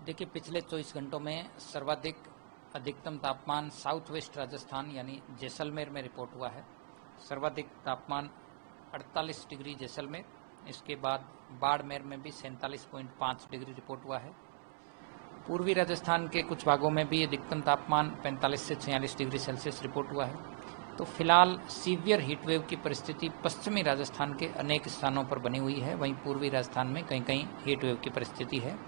देखिए, पिछले 24 घंटों में सर्वाधिक अधिकतम तापमान साउथ वेस्ट राजस्थान यानी जैसलमेर में रिपोर्ट हुआ है। सर्वाधिक तापमान 48 डिग्री जैसलमेर, इसके बाद बाड़मेर में भी 47.5 डिग्री रिपोर्ट हुआ है। पूर्वी राजस्थान के कुछ भागों में भी अधिकतम तापमान 45 से 46 डिग्री सेल्सियस रिपोर्ट हुआ है। तो फिलहाल सीवियर हीटवेव की परिस्थिति पश्चिमी राजस्थान के अनेक स्थानों पर बनी हुई है, वहीं पूर्वी राजस्थान में कहीं कहीं हीटवेव की परिस्थिति है।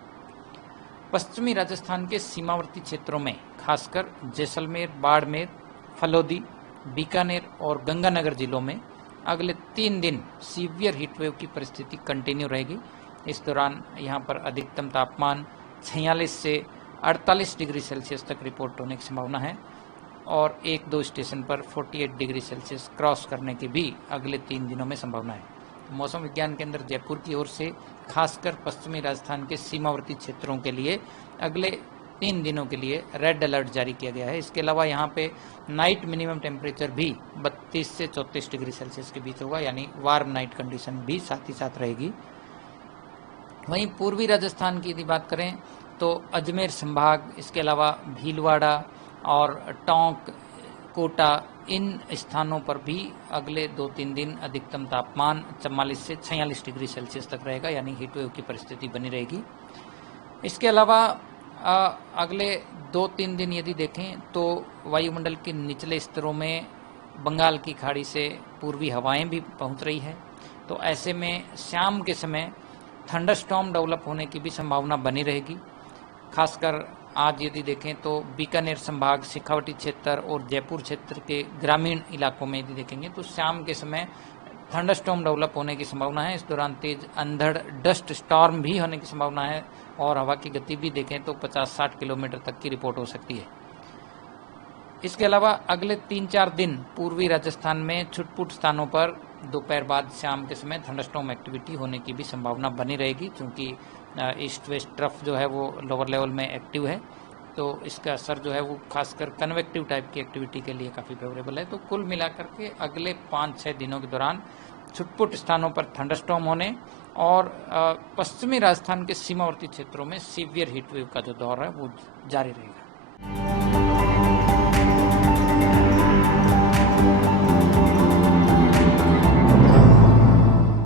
पश्चिमी राजस्थान के सीमावर्ती क्षेत्रों में खासकर जैसलमेर, बाड़मेर, फलोदी, बीकानेर और गंगानगर जिलों में अगले 3 दिन सीवियर हीटवेव की परिस्थिति कंटिन्यू रहेगी। इस दौरान यहां पर अधिकतम तापमान 46 से 48 डिग्री सेल्सियस तक रिपोर्ट होने की संभावना है और 1-2 स्टेशन पर 48 डिग्री सेल्सियस क्रॉस करने की भी अगले 3 दिनों में संभावना है। मौसम विज्ञान केंद्र जयपुर की ओर से खासकर पश्चिमी राजस्थान के सीमावर्ती क्षेत्रों के लिए अगले 3 दिनों के लिए रेड अलर्ट जारी किया गया है। इसके अलावा यहाँ पे नाइट मिनिमम टेम्परेचर भी 32 से 34 डिग्री सेल्सियस के बीच होगा, यानी वार्म नाइट कंडीशन भी साथ ही साथ रहेगी। वहीं पूर्वी राजस्थान की यदि बात करें तो अजमेर संभाग, इसके अलावा भीलवाड़ा और टोंक, कोटा, इन स्थानों पर भी अगले 2-3 दिन अधिकतम तापमान 44 से 46 डिग्री सेल्सियस तक रहेगा, यानी हीटवेव की परिस्थिति बनी रहेगी। इसके अलावा अगले 2-3 दिन यदि देखें तो वायुमंडल के निचले स्तरों में बंगाल की खाड़ी से पूर्वी हवाएं भी पहुंच रही है, तो ऐसे में शाम के समय थंडरस्टॉर्म डेवलप होने की भी संभावना बनी रहेगी। खासकर आज यदि देखें तो बीकानेर संभाग, शेखावटी क्षेत्र और जयपुर क्षेत्र के ग्रामीण इलाकों में यदि देखेंगे तो शाम के समय थंडरस्टॉर्म डेवलप होने की संभावना है। इस दौरान तेज अंधड़, डस्ट स्टॉर्म भी होने की संभावना है और हवा की गति भी देखें तो 50-60 किलोमीटर तक की रिपोर्ट हो सकती है। इसके अलावा अगले 3-4 दिन पूर्वी राजस्थान में छुटपुट स्थानों पर दोपहर बाद शाम के समय थंडरस्टॉर्म एक्टिविटी होने की भी संभावना बनी रहेगी, क्योंकि ईस्ट वेस्ट ट्रफ जो है वो लोअर लेवल में एक्टिव है, तो इसका असर जो है वो खासकर कन्वेक्टिव टाइप की एक्टिविटी के लिए काफ़ी फेवरेबल है। तो कुल मिलाकर के अगले 5-6 दिनों के दौरान छुटपुट स्थानों पर थंडरस्टॉर्म होने और पश्चिमी राजस्थान के सीमावर्ती क्षेत्रों में सीवियर हीटवेव का जो दौर है वो जारी रहेगा।